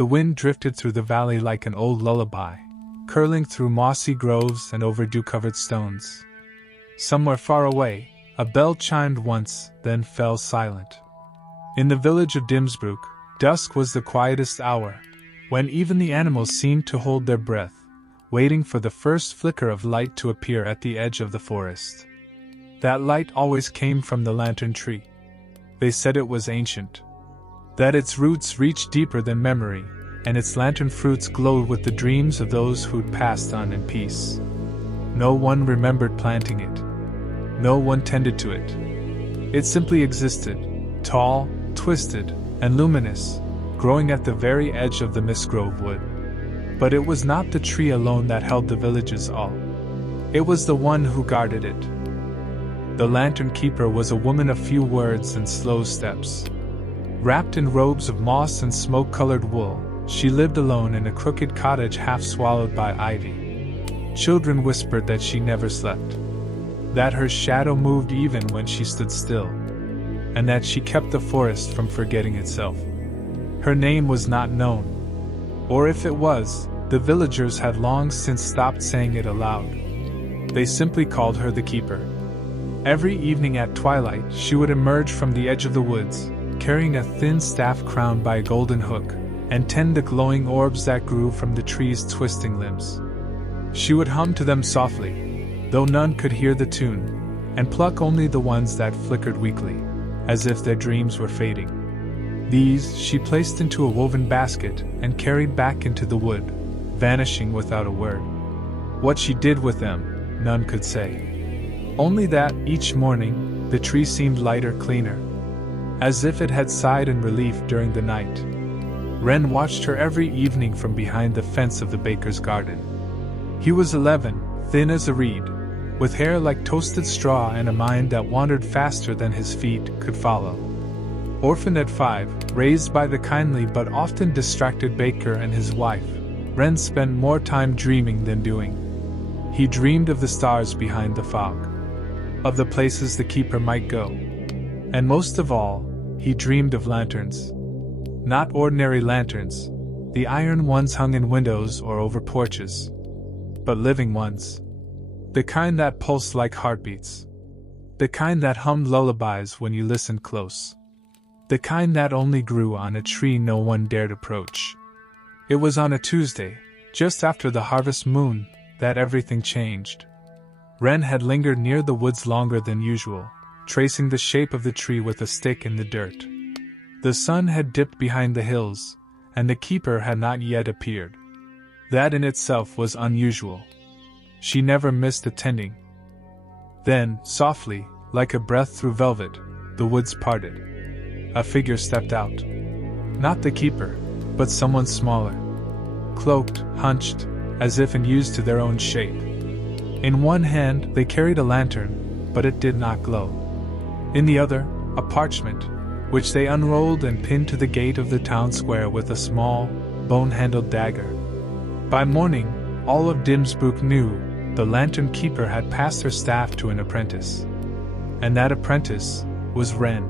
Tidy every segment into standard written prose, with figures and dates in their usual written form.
The wind drifted through the valley like an old lullaby, curling through mossy groves and over dew-covered stones. Somewhere far away, a bell chimed once, then fell silent. In the village of Dimsbrook, dusk was the quietest hour, when even the animals seemed to hold their breath, waiting for the first flicker of light to appear at the edge of the forest. That light always came from the lantern tree. They said it was ancient, that its roots reached deeper than memory, and its lantern fruits glowed with the dreams of those who'd passed on in peace. No one remembered planting it. No one tended to it. It simply existed, tall, twisted, and luminous, growing at the very edge of the Mistgrove wood. But it was not the tree alone that held the village's awe. It was the one who guarded it. The lantern keeper was a woman of few words and slow steps. Wrapped in robes of moss and smoke-colored wool, she lived alone in a crooked cottage half swallowed by ivy. Children whispered that she never slept, that her shadow moved even when she stood still, and that she kept the forest from forgetting itself. Her name was not known, or if it was, the villagers had long since stopped saying it aloud. They simply called her the Keeper. Every evening at twilight she would emerge from the edge of the woods, carrying a thin staff crowned by a golden hook, and tend the glowing orbs that grew from the tree's twisting limbs. She would hum to them softly, though none could hear the tune, and pluck only the ones that flickered weakly, as if their dreams were fading. These she placed into a woven basket and carried back into the wood, vanishing without a word. What she did with them, none could say. Only that, each morning, the tree seemed lighter, cleaner, as if it had sighed in relief during the night. Wren watched her every evening from behind the fence of the baker's garden. He was 11, thin as a reed, with hair like toasted straw and a mind that wandered faster than his feet could follow. Orphaned at 5, raised by the kindly but often distracted baker and his wife, Wren spent more time dreaming than doing. He dreamed of the stars behind the fog, of the places the keeper might go, and most of all, he dreamed of lanterns. Not ordinary lanterns, the iron ones hung in windows or over porches, but living ones. The kind that pulsed like heartbeats. The kind that hummed lullabies when you listened close. The kind that only grew on a tree no one dared approach. It was on a Tuesday, just after the harvest moon, that everything changed. Wren had lingered near the woods longer than usual, tracing the shape of the tree with a stick in the dirt. The sun had dipped behind the hills, and the keeper had not yet appeared. That in itself was unusual. She never missed attending. Then, softly, like a breath through velvet, the woods parted. A figure stepped out. Not the keeper, but someone smaller. Cloaked, hunched, as if unused to their own shape. In one hand they carried a lantern, but it did not glow. In the other, a parchment, which they unrolled and pinned to the gate of the town square with a small, bone-handled dagger. By morning, all of Dimsbrook knew the lantern keeper had passed her staff to an apprentice. And that apprentice was Wren.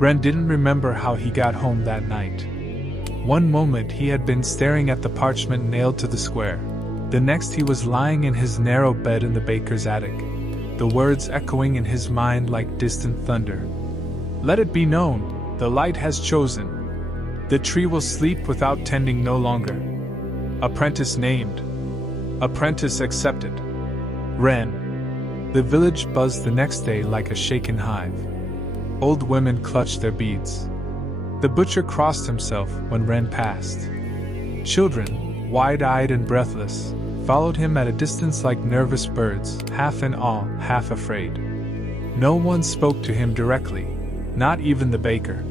Wren didn't remember how he got home that night. One moment he had been staring at the parchment nailed to the square. The next he was lying in his narrow bed in the baker's attic, the words echoing in his mind like distant thunder. Let it be known, the light has chosen. The tree will sleep without tending no longer. Apprentice named. Apprentice accepted. Wren. The village buzzed the next day like a shaken hive. Old women clutched their beads. The butcher crossed himself when Wren passed. Children, wide-eyed and breathless, followed him at a distance like nervous birds, half in awe, half afraid. No one spoke to him directly, not even the baker.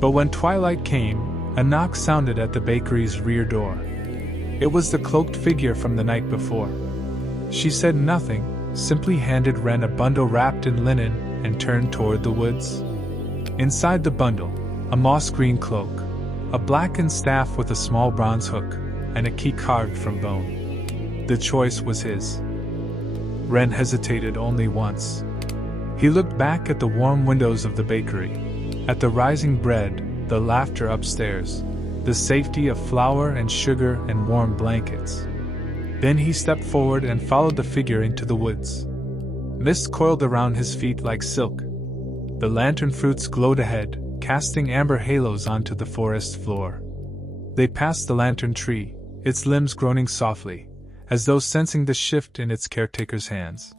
But when twilight came, a knock sounded at the bakery's rear door. It was the cloaked figure from the night before. She said nothing, simply handed Wren a bundle wrapped in linen and turned toward the woods. Inside the bundle, a moss-green cloak, a blackened staff with a small bronze hook, and a key carved from bone. The choice was his. Wren hesitated only once. He looked back at the warm windows of the bakery, at the rising bread, the laughter upstairs, the safety of flour and sugar and warm blankets. Then he stepped forward and followed the figure into the woods. Mist coiled around his feet like silk. The lantern fruits glowed ahead, casting amber halos onto the forest floor. They passed the lantern tree, its limbs groaning softly, as though sensing the shift in its caretaker's hands.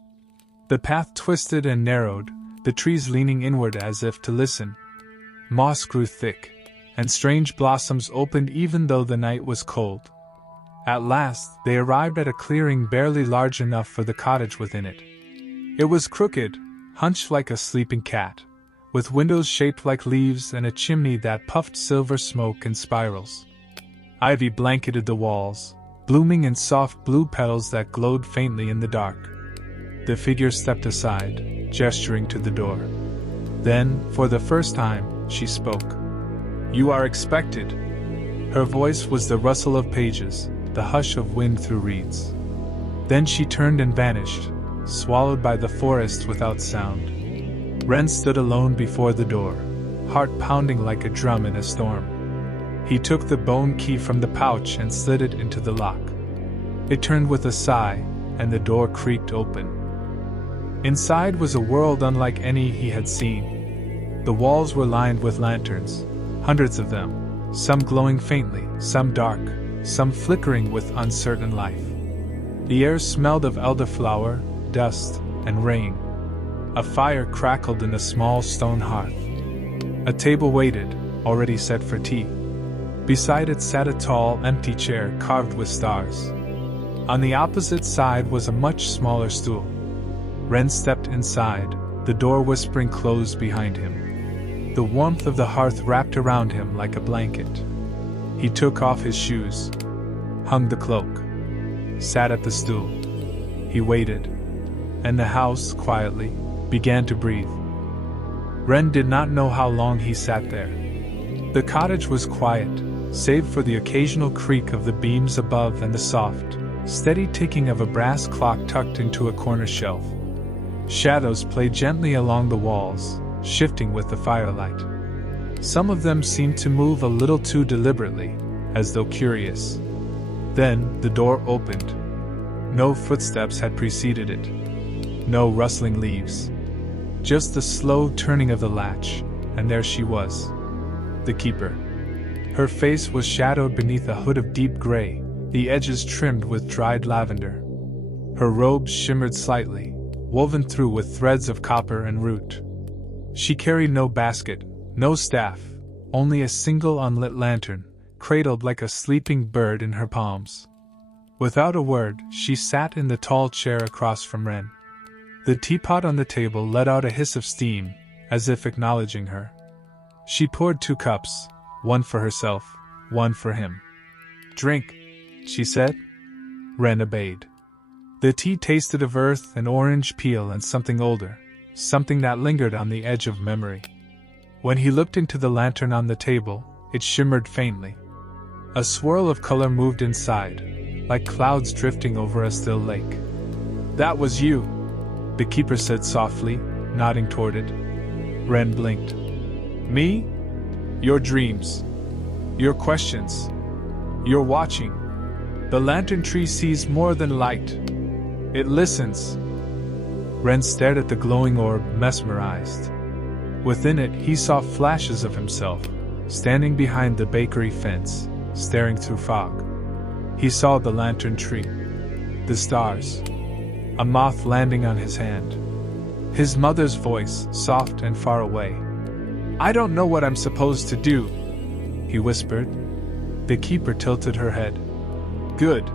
The path twisted and narrowed, the trees leaning inward as if to listen. Moss grew thick, and strange blossoms opened even though the night was cold. At last, they arrived at a clearing barely large enough for the cottage within it. It was crooked, hunched like a sleeping cat, with windows shaped like leaves and a chimney that puffed silver smoke in spirals. Ivy blanketed the walls, blooming in soft blue petals that glowed faintly in the dark. The figure stepped aside, gesturing to the door. Then, for the first time, she spoke. "You are expected." Her voice was the rustle of pages, the hush of wind through reeds. Then she turned and vanished, swallowed by the forest without sound. Wren stood alone before the door, heart pounding like a drum in a storm. He took the bone key from the pouch and slid it into the lock. It turned with a sigh, and the door creaked open. Inside was a world unlike any he had seen. The walls were lined with lanterns, hundreds of them, some glowing faintly, some dark, some flickering with uncertain life. The air smelled of elderflower, dust, and rain. A fire crackled in a small stone hearth. A table waited, already set for tea. Beside it sat a tall, empty chair carved with stars. On the opposite side was a much smaller stool. Wren stepped inside, the door whispering closed behind him. The warmth of the hearth wrapped around him like a blanket. He took off his shoes, hung the cloak, sat at the stool. He waited, and the house, quietly, began to breathe. Wren did not know how long he sat there. The cottage was quiet, save for the occasional creak of the beams above and the soft, steady ticking of a brass clock tucked into a corner shelf. Shadows played gently along the walls, shifting with the firelight. Some of them seemed to move a little too deliberately, as though curious. Then the door opened. No footsteps had preceded it. No rustling leaves. Just the slow turning of the latch, and there she was. The keeper. Her face was shadowed beneath a hood of deep gray, the edges trimmed with dried lavender. Her robes shimmered slightly, woven through with threads of copper and root. She carried no basket, no staff, only a single unlit lantern, cradled like a sleeping bird in her palms. Without a word, she sat in the tall chair across from Wren. The teapot on the table let out a hiss of steam, as if acknowledging her. She poured 2 cups, one for herself, one for him. "Drink," she said. Wren obeyed. The tea tasted of earth and orange peel and something older, something that lingered on the edge of memory. When he looked into the lantern on the table, it shimmered faintly. A swirl of color moved inside, like clouds drifting over a still lake. "That was you," the keeper said softly, nodding toward it. Wren blinked. "Me? Your dreams. Your questions. Your watching. The lantern tree sees more than light. It listens." Wren stared at the glowing orb, mesmerized. Within it, he saw flashes of himself, standing behind the bakery fence, staring through fog. He saw the lantern tree, the stars, a moth landing on his hand. His mother's voice, soft and far away. "I don't know what I'm supposed to do," he whispered. The keeper tilted her head. "Good.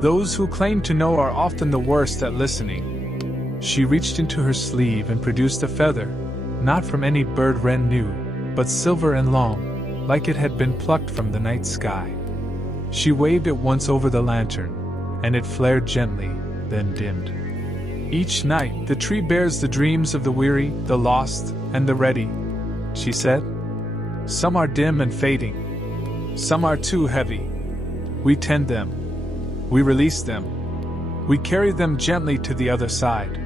Those who claim to know are often the worst at listening." She reached into her sleeve and produced a feather, not from any bird Wren knew, but silver and long, like it had been plucked from the night sky. She waved it once over the lantern, and it flared gently, then dimmed. "Each night, the tree bears the dreams of the weary, the lost, and the ready," she said. "Some are dim and fading. Some are too heavy. We tend them. We release them. We carry them gently to the other side."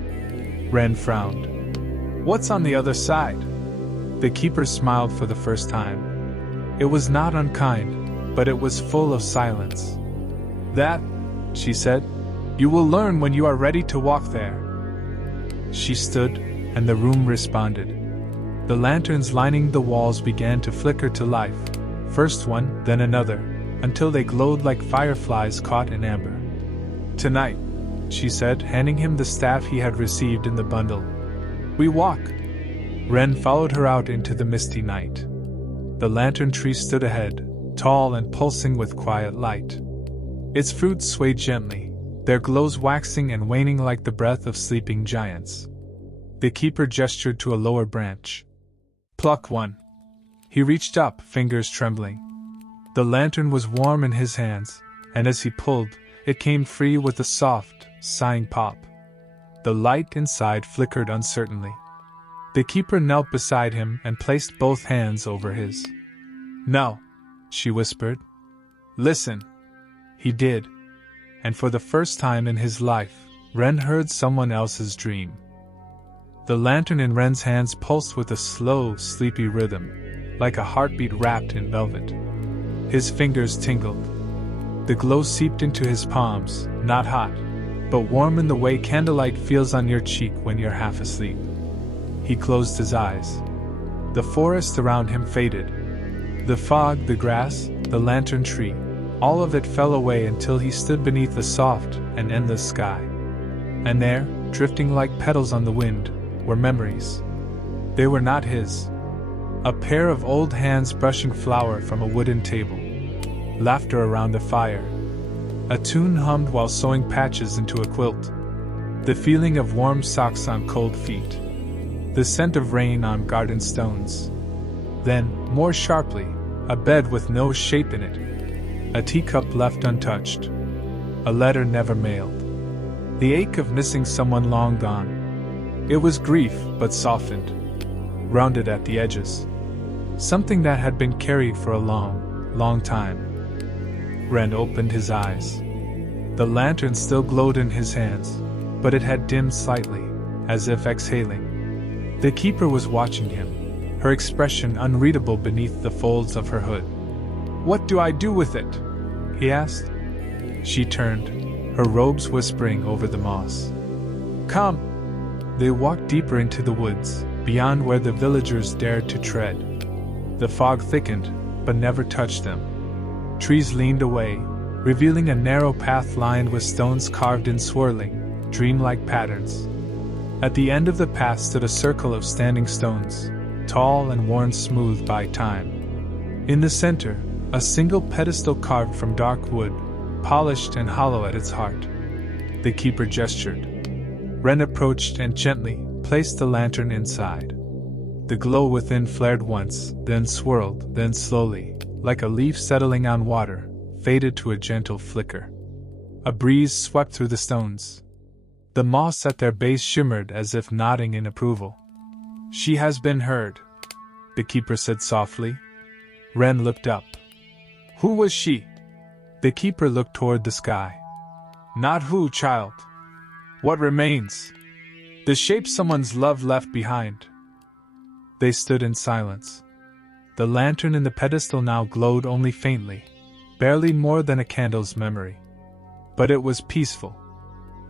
Wren frowned. "What's on the other side?" The keeper smiled for the first time. It was not unkind, but it was full of silence. "That," she said, "you will learn when you are ready to walk there." She stood, and the room responded. The lanterns lining the walls began to flicker to life, first one, then another, until they glowed like fireflies caught in amber. "Tonight," she said, handing him the staff he had received in the bundle, "we walk." Ren followed her out into the misty night. The lantern tree stood ahead, tall and pulsing with quiet light. Its fruits swayed gently, their glows waxing and waning like the breath of sleeping giants. The keeper gestured to a lower branch. "Pluck one." He reached up, fingers trembling. The lantern was warm in his hands, and as he pulled, it came free with a soft, sighing pop. The light inside flickered uncertainly. The keeper knelt beside him and placed both hands over his. "No," she whispered. "Listen." He did. And for the first time in his life, Ren heard someone else's dream. The lantern in Ren's hands pulsed with a slow, sleepy rhythm, like a heartbeat wrapped in velvet. His fingers tingled. The glow seeped into his palms, not hot, but warm in the way candlelight feels on your cheek when you're half asleep. He closed his eyes. The forest around him faded. The fog, the grass, the lantern tree, all of it fell away until he stood beneath the soft and endless sky. And there, drifting like petals on the wind, were memories. They were not his. A pair of old hands brushing flour from a wooden table. Laughter around the fire. A tune hummed while sewing patches into a quilt. The feeling of warm socks on cold feet. The scent of rain on garden stones. Then, more sharply, a bed with no shape in it. A teacup left untouched. A letter never mailed. The ache of missing someone long gone. It was grief, but softened. Rounded at the edges. Something that had been carried for a long, long time. Ren opened his eyes. The lantern still glowed in his hands, but it had dimmed slightly, as if exhaling. The keeper was watching him, her expression unreadable beneath the folds of her hood. "What do I do with it?" he asked. She turned, her robes whispering over the moss. "Come." They walked deeper into the woods, beyond where the villagers dared to tread. The fog thickened, but never touched them. Trees leaned away, revealing a narrow path lined with stones carved in swirling, dreamlike patterns. At the end of the path stood a circle of standing stones, tall and worn smooth by time. In the center, a single pedestal carved from dark wood, polished and hollow at its heart. The keeper gestured. Ren approached and gently placed the lantern inside. The glow within flared once, then swirled, then slowly, like a leaf settling on water, faded to a gentle flicker. A breeze swept through the stones. The moss at their base shimmered as if nodding in approval. "She has been heard," the keeper said softly. Ren looked up. "Who was she?" The keeper looked toward the sky. "Not who, child. What remains? The shape someone's love left behind." They stood in silence. The lantern in the pedestal now glowed only faintly, barely more than a candle's memory. But it was peaceful.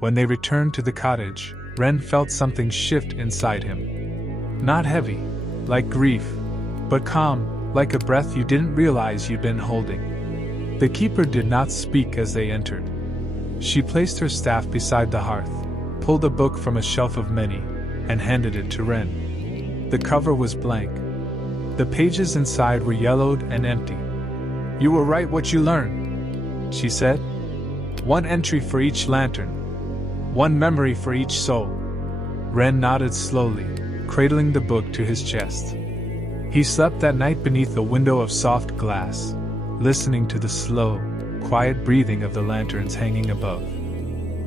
When they returned to the cottage, Ren felt something shift inside him. Not heavy, like grief, but calm, like a breath you didn't realize you'd been holding. The keeper did not speak as they entered. She placed her staff beside the hearth, pulled a book from a shelf of many, and handed it to Ren. The cover was blank. The pages inside were yellowed and empty. "You will write what you learn," she said. "One entry for each lantern. One memory for each soul." Ren nodded slowly, cradling the book to his chest. He slept that night beneath a window of soft glass, listening to the slow, quiet breathing of the lanterns hanging above.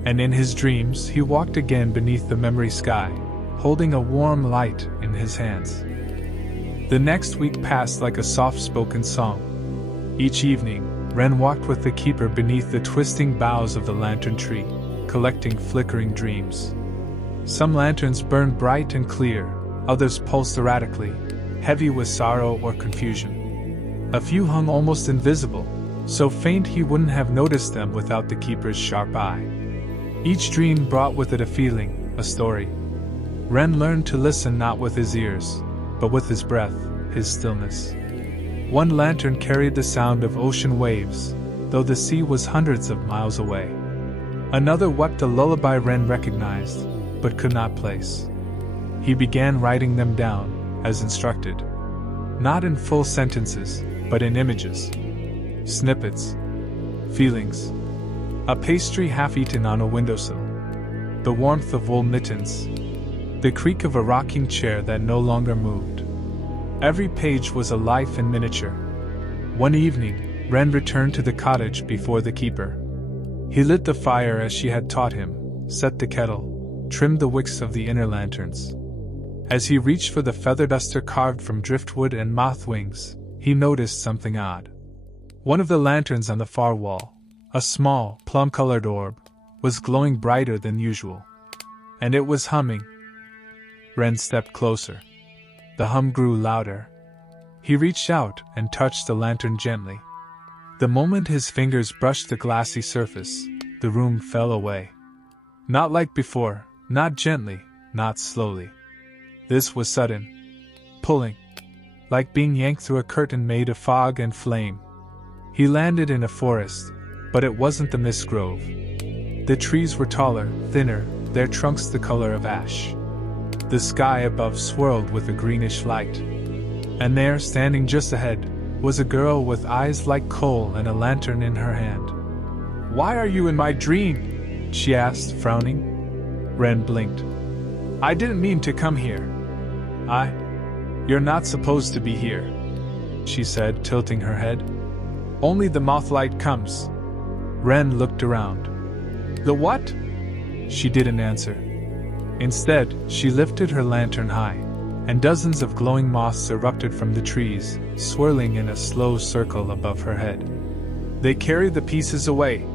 And in his dreams he walked again beneath the memory sky, holding a warm light in his hands. The next week passed like a soft-spoken song. Each evening, Ren walked with the keeper beneath the twisting boughs of the lantern tree, collecting flickering dreams. Some lanterns burned bright and clear, others pulsed erratically, heavy with sorrow or confusion. A few hung almost invisible, so faint he wouldn't have noticed them without the keeper's sharp eye. Each dream brought with it a feeling, a story. Wren learned to listen not with his ears, but with his breath, his stillness. One lantern carried the sound of ocean waves, though the sea was hundreds of miles away. Another wept a lullaby Wren recognized, but could not place. He began writing them down, as instructed. Not in full sentences, but in images. Snippets. Feelings. A pastry half-eaten on a windowsill. The warmth of wool mittens. The creak of a rocking chair that no longer moved. Every page was a life in miniature. One evening, Wren returned to the cottage before the keeper. He lit the fire as she had taught him, set the kettle, trimmed the wicks of the inner lanterns. As he reached for the feather duster carved from driftwood and moth wings, he noticed something odd. One of the lanterns on the far wall, a small, plum-colored orb, was glowing brighter than usual. And it was humming. Wren stepped closer. The hum grew louder. He reached out and touched the lantern gently. The moment his fingers brushed the glassy surface, the room fell away. Not like before, not gently, not slowly. This was sudden. Pulling. Like being yanked through a curtain made of fog and flame. He landed in a forest, but it wasn't the mist grove. The trees were taller, thinner, their trunks the color of ash. The sky above swirled with a greenish light. And there, standing just ahead, was a girl with eyes like coal and a lantern in her hand. "Why are you in my dream?" she asked, frowning. Wren blinked. "I didn't mean to come here." You're not supposed to be here," she said, tilting her head. "Only the mothlight comes." Wren looked around. "The what?" She didn't answer. Instead, she lifted her lantern high, and dozens of glowing moths erupted from the trees, swirling in a slow circle above her head. "They carry the pieces away,"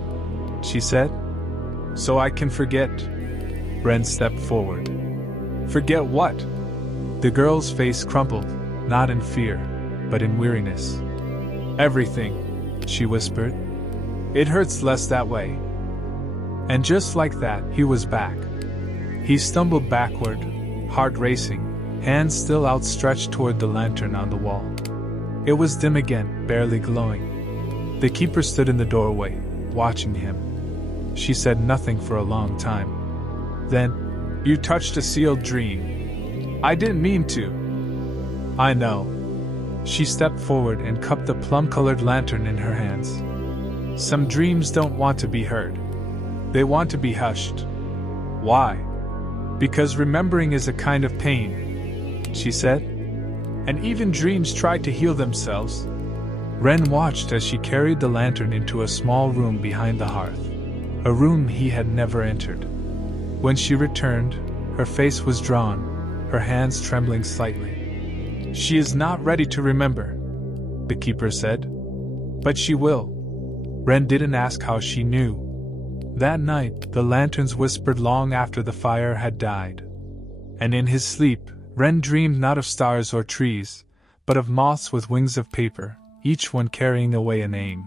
she said. "So I can forget." Wren stepped forward. "Forget what?" The girl's face crumpled, not in fear, but in weariness. "Everything," she whispered. "It hurts less that way." And just like that, he was back. He stumbled backward, heart racing, hands still outstretched toward the lantern on the wall. It was dim again, barely glowing. The keeper stood in the doorway, watching him. She said nothing for a long time. Then, "You touched a sealed dream." "I didn't mean to." "I know." She stepped forward and cupped the plum-colored lantern in her hands. "Some dreams don't want to be heard. They want to be hushed." "Why?" "Because remembering is a kind of pain," she said. "And even dreams try to heal themselves." Wren watched as she carried the lantern into a small room behind the hearth, a room he had never entered. When she returned, her face was drawn, her hands trembling slightly. "She is not ready to remember," the keeper said. "But she will." Wren didn't ask how she knew. That night, the lanterns whispered long after the fire had died. And in his sleep, Wren dreamed not of stars or trees, but of moths with wings of paper, each one carrying away a name.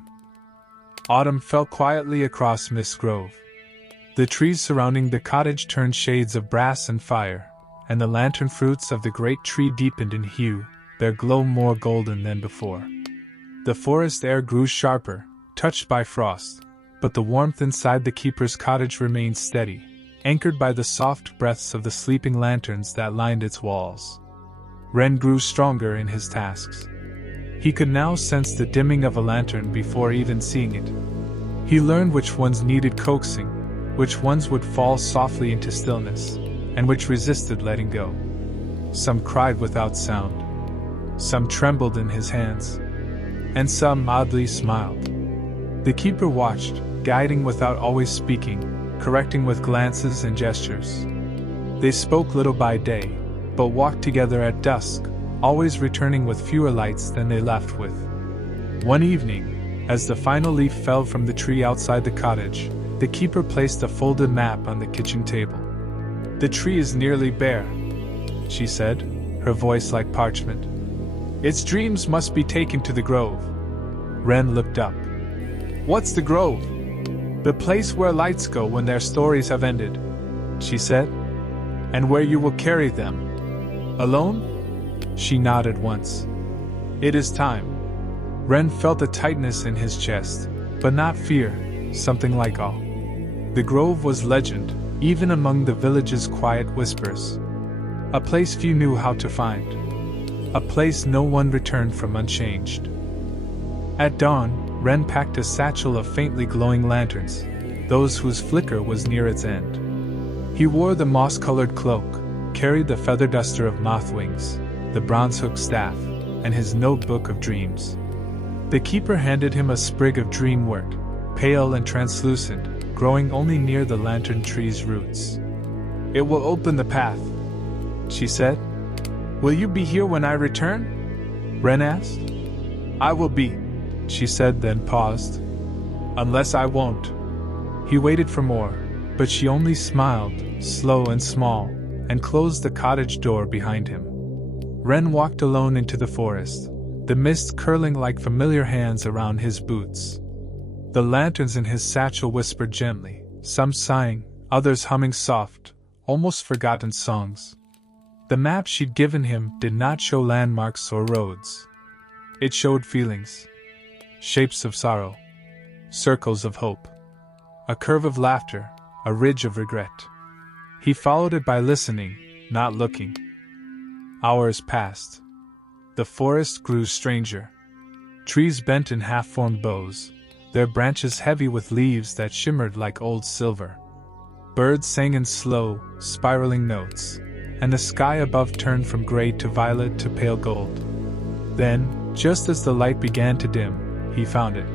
Autumn fell quietly across Mist Grove. The trees surrounding the cottage turned shades of brass and fire, and the lantern fruits of the great tree deepened in hue, their glow more golden than before. The forest air grew sharper, touched by frost, but the warmth inside the keeper's cottage remained steady, anchored by the soft breaths of the sleeping lanterns that lined its walls. Wren grew stronger in his tasks. He could now sense the dimming of a lantern before even seeing it. He learned which ones needed coaxing, which ones would fall softly into stillness, and which resisted letting go. Some cried without sound. Some trembled in his hands. And some oddly smiled. The keeper watched, guiding without always speaking, correcting with glances and gestures. They spoke little by day, but walked together at dusk, always returning with fewer lights than they left with. One evening, as the final leaf fell from the tree outside the cottage, the keeper placed a folded map on the kitchen table. "The tree is nearly bare," she said, her voice like parchment. "Its dreams must be taken to the grove." Wren looked up. "What's the grove?" "The place where lights go when their stories have ended," she said. "And where you will carry them. Alone?" She nodded once. "It is time." Ren felt a tightness in his chest, but not fear, something like awe. The grove was legend, even among the village's quiet whispers. A place few knew how to find. A place no one returned from unchanged. At dawn, Ren packed a satchel of faintly glowing lanterns, those whose flicker was near its end. He wore the moss-colored cloak, carried the feather duster of moth wings, the bronze-hook staff, and his notebook of dreams. The keeper handed him a sprig of dreamwort, pale and translucent, growing only near the lantern tree's roots. "It will open the path," she said. "Will you be here when I return?" Ren asked. "I will be," she said, then paused. "Unless I won't." He waited for more, but she only smiled, slow and small, and closed the cottage door behind him. Ren walked alone into the forest, the mist curling like familiar hands around his boots. The lanterns in his satchel whispered gently, some sighing, others humming soft, almost forgotten songs. The map she'd given him did not show landmarks or roads. It showed feelings. Shapes of sorrow. Circles of hope. A curve of laughter, a ridge of regret. He followed it by listening, not looking. Hours passed. The forest grew stranger. Trees bent in half-formed bows, their branches heavy with leaves that shimmered like old silver. Birds sang in slow, spiraling notes, and the sky above turned from gray to violet to pale gold. Then, just as the light began to dim, he found it.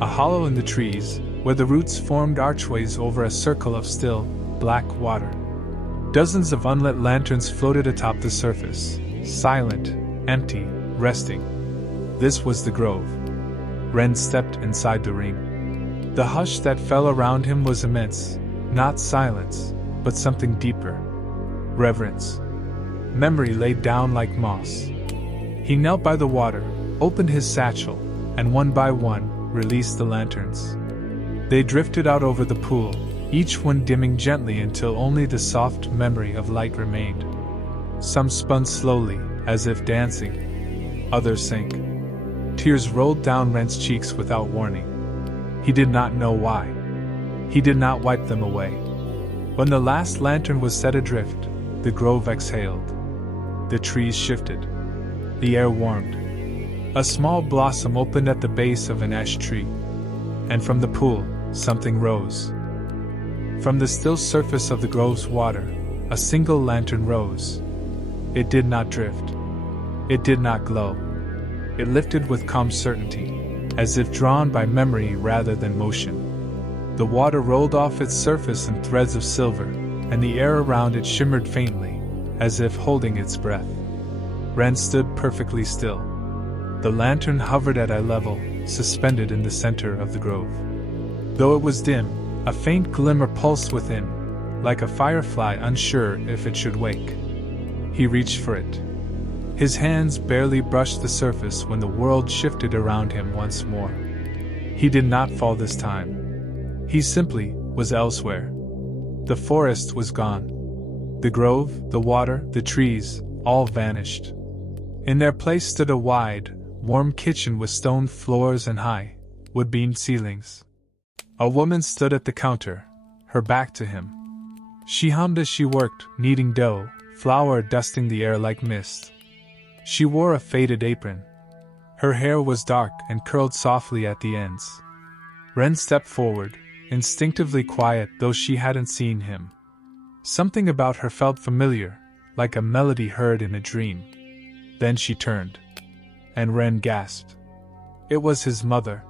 A hollow in the trees, where the roots formed archways over a circle of still, black water. Dozens of unlit lanterns floated atop the surface, silent, empty, resting. This was the grove. Ren stepped inside the ring. The hush that fell around him was immense, not silence, but something deeper. Reverence. Memory laid down like moss. He knelt by the water, opened his satchel, and one by one, released the lanterns. They drifted out over the pool, each one dimming gently until only the soft memory of light remained. Some spun slowly, as if dancing. Others sank. Tears rolled down Ren's cheeks without warning. He did not know why. He did not wipe them away. When the last lantern was set adrift, the grove exhaled. The trees shifted. The air warmed. A small blossom opened at the base of an ash tree. And from the pool, something rose. From the still surface of the grove's water, a single lantern rose. It did not drift. It did not glow. It lifted with calm certainty, as if drawn by memory rather than motion. The water rolled off its surface in threads of silver, and the air around it shimmered faintly, as if holding its breath. Ren stood perfectly still. The lantern hovered at eye level, suspended in the center of the grove. Though it was dim, a faint glimmer pulsed within, like a firefly unsure if it should wake. He reached for it. His hands barely brushed the surface when the world shifted around him once more. He did not fall this time. He simply was elsewhere. The forest was gone. The grove, the water, the trees, all vanished. In their place stood a wide, warm kitchen with stone floors and high, wood-beamed ceilings. A woman stood at the counter, her back to him. She hummed as she worked, kneading dough, flour dusting the air like mist. She wore a faded apron. Her hair was dark and curled softly at the ends. Ren stepped forward, instinctively quiet though she hadn't seen him. Something about her felt familiar, like a melody heard in a dream. Then she turned. And Ren gasped. It was his mother.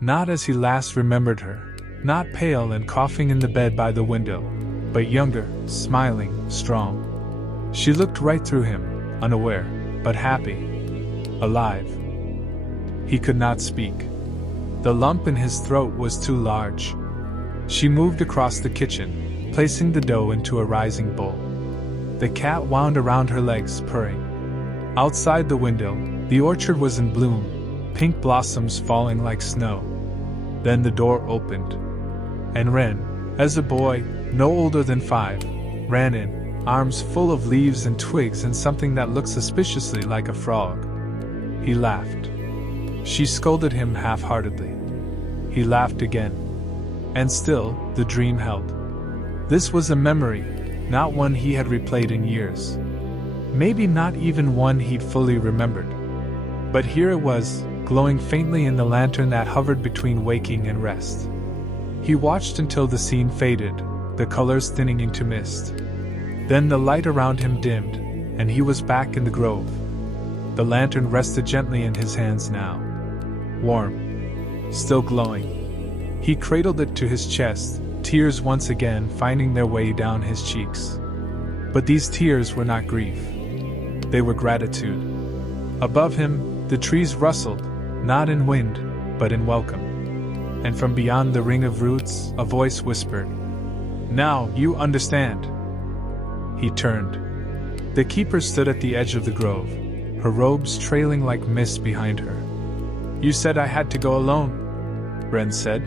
Not as he last remembered her, not pale and coughing in the bed by the window, but younger, smiling, strong. She looked right through him, unaware, but happy. Alive. He could not speak. The lump in his throat was too large. She moved across the kitchen, placing the dough into a rising bowl. The cat wound around her legs, purring. Outside the window, the orchard was in bloom, pink blossoms falling like snow. Then the door opened, and Wren, as a boy, no older than 5, ran in, arms full of leaves and twigs and something that looked suspiciously like a frog. He laughed. She scolded him half-heartedly. He laughed again. And still, the dream held. This was a memory, not one he had replayed in years. Maybe not even one he'd fully remembered. But here it was, glowing faintly in the lantern that hovered between waking and rest. He watched until the scene faded, the colors thinning into mist. Then the light around him dimmed, and he was back in the grove. The lantern rested gently in his hands now. Warm. Still glowing. He cradled it to his chest, tears once again finding their way down his cheeks. But these tears were not grief. They were gratitude. Above him, the trees rustled, not in wind, but in welcome. And from beyond the ring of roots, a voice whispered, "Now you understand." He turned. The keeper stood at the edge of the grove, her robes trailing like mist behind her. "You said I had to go alone," Wren said.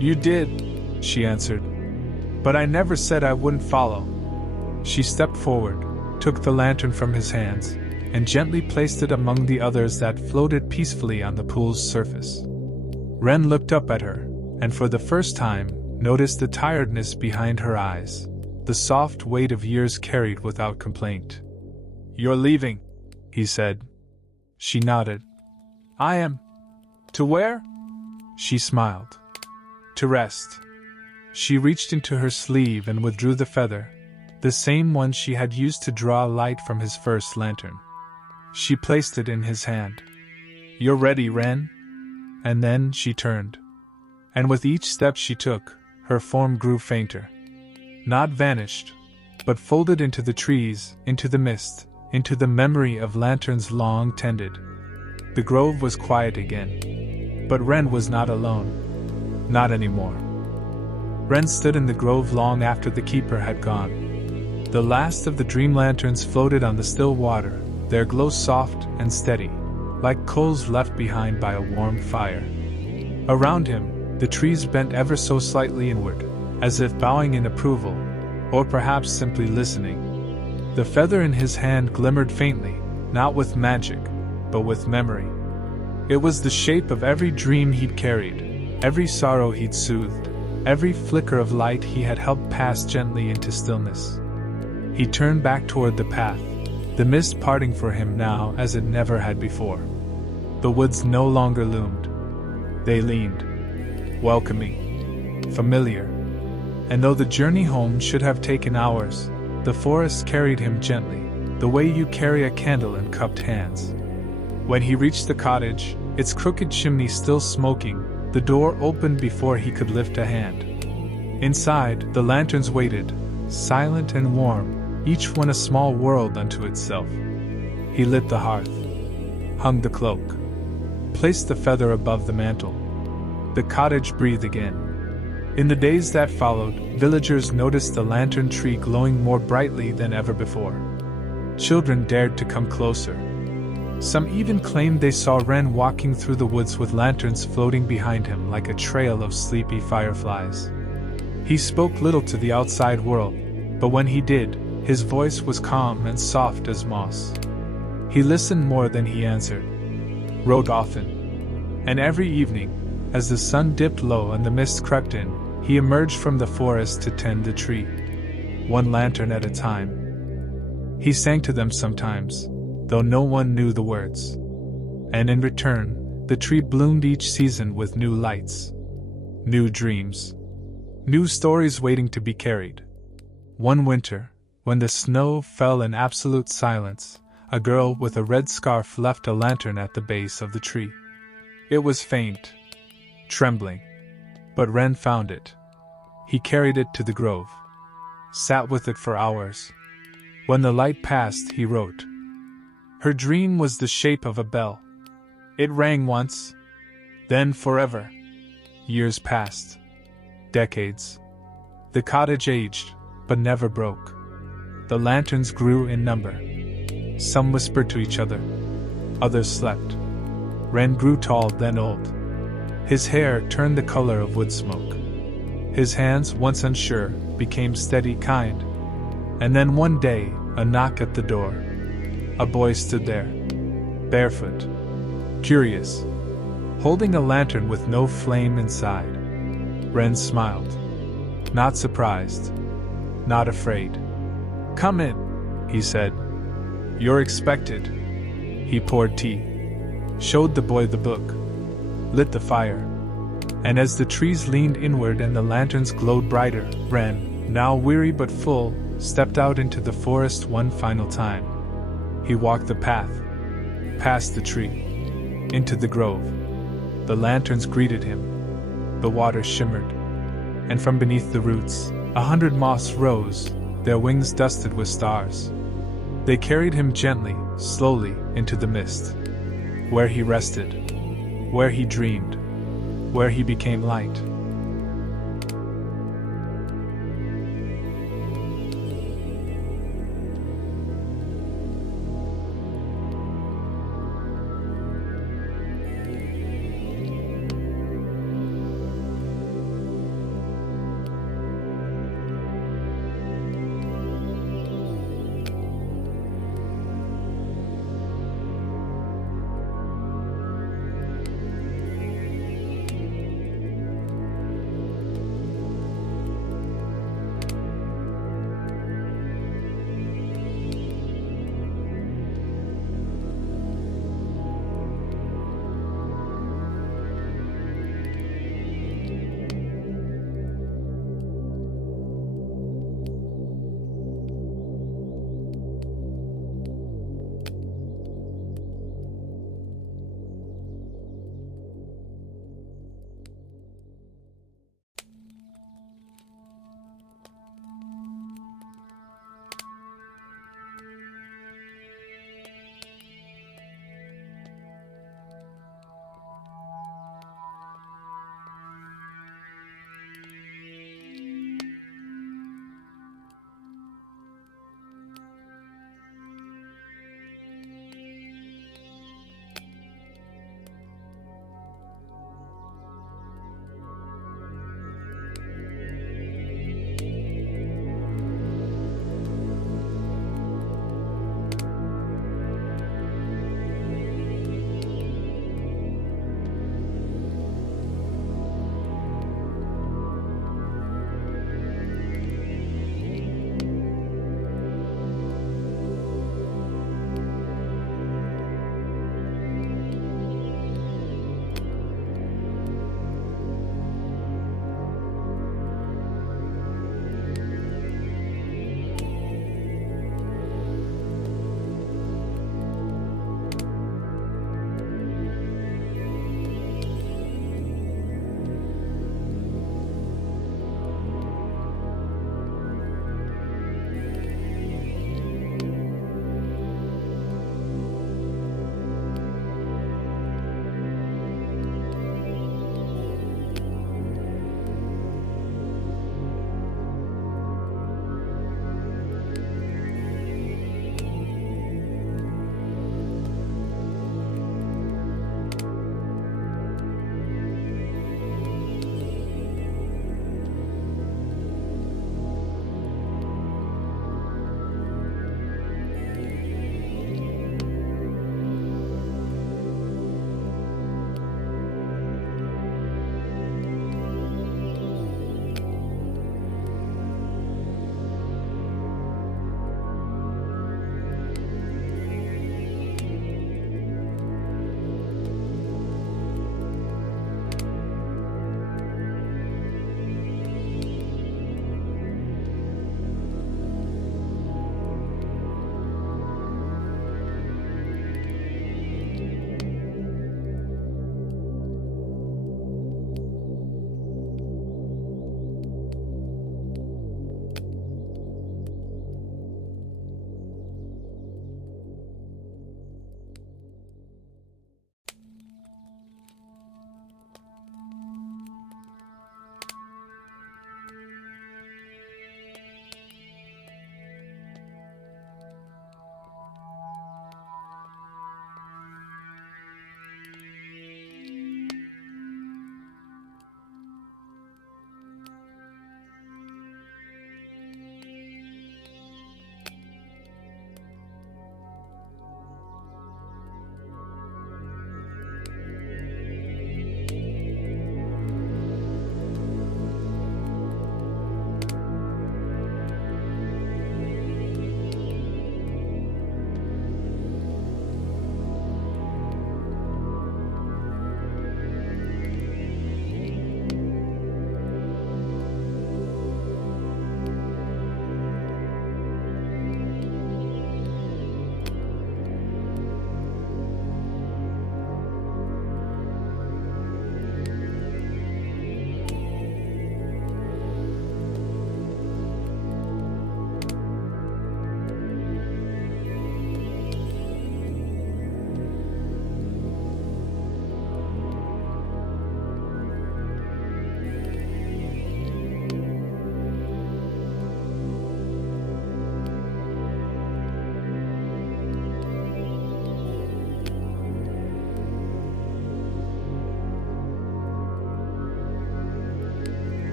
"You did," she answered. "But I never said I wouldn't follow." She stepped forward, took the lantern from his hands, and gently placed it among the others that floated peacefully on the pool's surface. Wren looked up at her, and for the first time, noticed the tiredness behind her eyes, the soft weight of years carried without complaint. "You're leaving," he said. She nodded. "I am." "To where?" She smiled. "To rest." She reached into her sleeve and withdrew the feather, the same one she had used to draw light from his first lantern. She placed it in his hand. "You're ready, Wren?" And then she turned. And with each step she took, her form grew fainter. Not vanished, but folded into the trees, into the mist, into the memory of lanterns long tended. The grove was quiet again. But Wren was not alone. Not anymore. Wren stood in the grove long after the keeper had gone. The last of the dream lanterns floated on the still water, their glow soft and steady, like coals left behind by a warm fire. Around him, the trees bent ever so slightly inward, as if bowing in approval, or perhaps simply listening. The feather in his hand glimmered faintly, not with magic, but with memory. It was the shape of every dream he'd carried, every sorrow he'd soothed, every flicker of light he had helped pass gently into stillness. He turned back toward the path, the mist parting for him now as it never had before. The woods no longer loomed. They leaned, welcoming, familiar. And though the journey home should have taken hours, the forest carried him gently, the way you carry a candle in cupped hands. When he reached the cottage, its crooked chimney still smoking, the door opened before he could lift a hand. Inside, the lanterns waited, silent and warm, each one a small world unto itself. He lit the hearth, hung the cloak, placed the feather above the mantel. The cottage breathed again. In the days that followed, villagers noticed the lantern tree glowing more brightly than ever before. Children dared to come closer. Some even claimed they saw Wren walking through the woods with lanterns floating behind him like a trail of sleepy fireflies. He spoke little to the outside world, but when he did, his voice was calm and soft as moss. He listened more than he answered, wrote often. And every evening, as the sun dipped low and the mist crept in, he emerged from the forest to tend the tree, one lantern at a time. He sang to them sometimes, though no one knew the words. And in return, the tree bloomed each season with new lights, new dreams, new stories waiting to be carried. One winter, when the snow fell in absolute silence, a girl with a red scarf left a lantern at the base of the tree. It was faint, trembling, but Wren found it. He carried it to the grove, sat with it for hours. When the light passed, he wrote. Her dream was the shape of a bell. It rang once, then forever. Years passed, decades. The cottage aged, but never broke. The lanterns grew in number. Some whispered to each other, others slept. Wren grew tall, then old. His hair turned the color of wood smoke. His hands, once unsure, became steady, kind. And then one day, a knock at the door. A boy stood there, barefoot, curious, holding a lantern with no flame inside. Ren smiled. Not surprised, not afraid. "Come in," he said. "You're expected." He poured tea, showed the boy the book, lit the fire. And as the trees leaned inward and the lanterns glowed brighter, Ren, now weary but full, stepped out into the forest one final time. He walked the path, past the tree, into the grove. The lanterns greeted him. The water shimmered. And from beneath the roots, 100 moths rose, their wings dusted with stars. They carried him gently, slowly, into the mist. Where he rested. Where he dreamed. Where he became light.